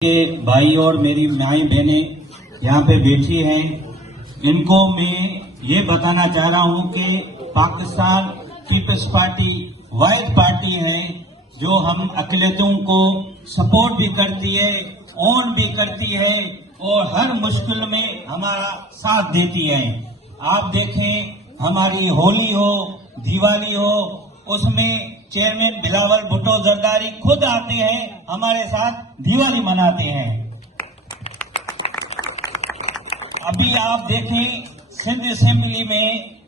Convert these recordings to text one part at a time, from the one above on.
के भाई और मेरी माई बहनें यहाँ पे बैठी हैं, इनको मैं ये बताना चाह रहा हूँ कि पाकिस्तान पीपल्स पार्टी वाहिद पार्टी है जो हम अक़लियतों को सपोर्ट भी करती है, ऑन भी करती है और हर मुश्किल में हमारा साथ देती है। आप देखें, हमारी होली हो, दिवाली हो, उसमें चेयरमैन बिलावल भुट्टो जरदारी खुद आते हैं, हमारे साथ दिवाली मनाते हैं। अभी आप देखें, सिंध असेंबली में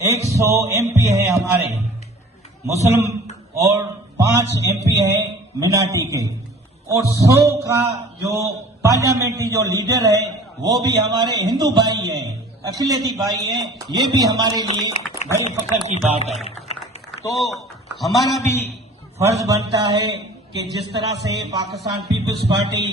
100 एमपी है हमारे मुस्लिम और 5 एमपी है मिनाटी के, और 100 का जो पार्लियामेंट्री जो लीडर है वो भी हमारे हिंदू भाई हैं, अक़लियती भाई हैं। ये भी हमारे लिए बड़ी फख्र की बात है। तो हमारा भी फर्ज बनता है कि जिस तरह से पाकिस्तान पीपल्स पार्टी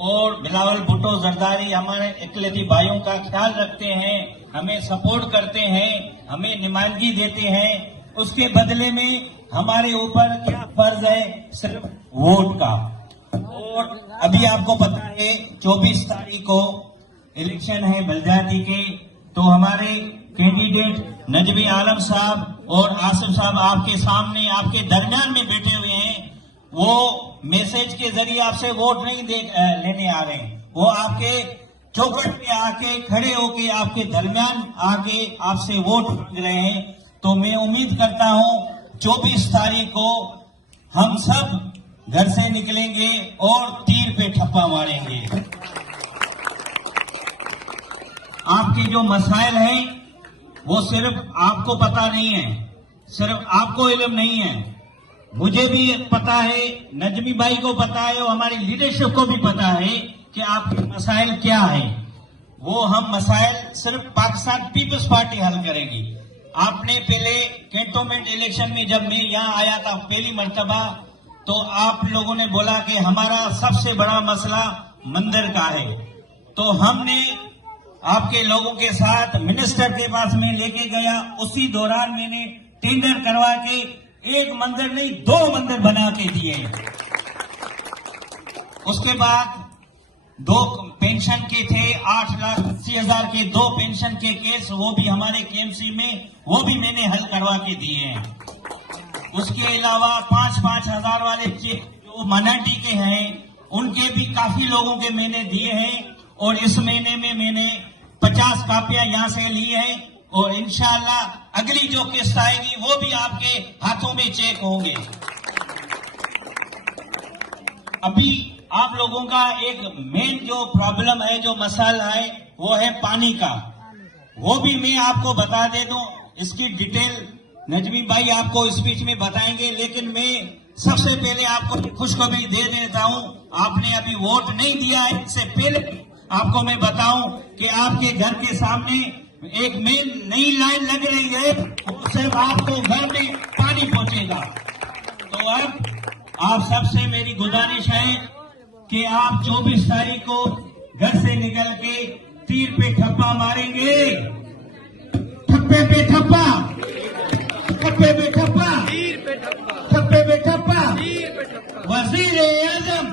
और बिलावल भुट्टो जरदारी हमारे अक़लियती भाइयों का ख्याल रखते हैं, हमें सपोर्ट करते हैं, हमें नुमाइंदगी देते हैं, उसके बदले में हमारे ऊपर क्या फर्ज है? सिर्फ वोट का। और अभी आपको पता है 24 तारीख को इलेक्शन है बलदियाती के, तो हमारे कैंडिडेट नजमी आलम साहब और आसिफ साहब आपके सामने, आपके दरमियान में बैठे हुए हैं। वो मैसेज के जरिए आपसे वोट नहीं लेने आ रहे हैं, वो आपके चौखट पे आके खड़े होके आपके दरमियान आके आपसे वोट मांग रहे हैं। तो मैं उम्मीद करता हूं 24 तारीख को हम सब घर से निकलेंगे और तीर पे ठप्पा मारेंगे। आपके जो मसाइल हैं वो सिर्फ आपको पता नहीं है, सिर्फ आपको इल्म नहीं है, मुझे भी पता है, नजमी भाई को पता है और हमारी लीडरशिप को भी पता है कि आपके मसाइल क्या है। वो हम मसाइल सिर्फ पाकिस्तान पीपल्स पार्टी हल करेगी। आपने पहले कैंटोनमेंट इलेक्शन में जब मैं यहाँ आया था पहली मर्तबा, तो आप लोगों ने बोला कि हमारा सबसे बड़ा मसला मंदिर का है। तो हमने आपके लोगों के साथ मिनिस्टर के पास में लेके गया, उसी दौरान मैंने टेंडर करवा के एक मंदिर नहीं 2 मंदिर बना के दिए। उसके बाद 2 पेंशन के थे 8,80,000 के 2 पेंशन के केस, वो भी हमारे केएमसी में, वो भी मैंने हल करवा के दिए हैं। उसके अलावा 5-5 हजार वाले चेक जो माइनॉरिटी के हैं उनके भी काफी लोगों के मैंने दिए हैं, और इस महीने में मैंने 50 कापियां यहां से ली है, और इंशाअल्लाह अगली जो किस्त आएगी वो भी आपके हाथों में चेक होंगे। अभी आप लोगों का एक मेन जो प्रॉब्लम है, जो मसला है, वो है पानी का। वो भी मैं आपको बता दे दूं, इसकी डिटेल नजमी भाई आपको स्पीच में बताएंगे, लेकिन मैं सबसे पहले आपको खुशखबरी दे देता हूं। आपने अभी वोट नहीं दिया है, इससे पहले आपको मैं बताऊं कि आपके घर के सामने एक नई लाइन लग रही है, वो सिर्फ आपको घर में पानी पहुंचेगा। तो अब आप सबसे मेरी गुजारिश है कि आप 24 तारीख को घर से निकल के तीर पे ठप्पा मारेंगे। ठप्पे पे ठप्पा, ठप्पे पे ठप्पा, ठप्पे पे ठप्पा, वज़ीर-ए-आज़म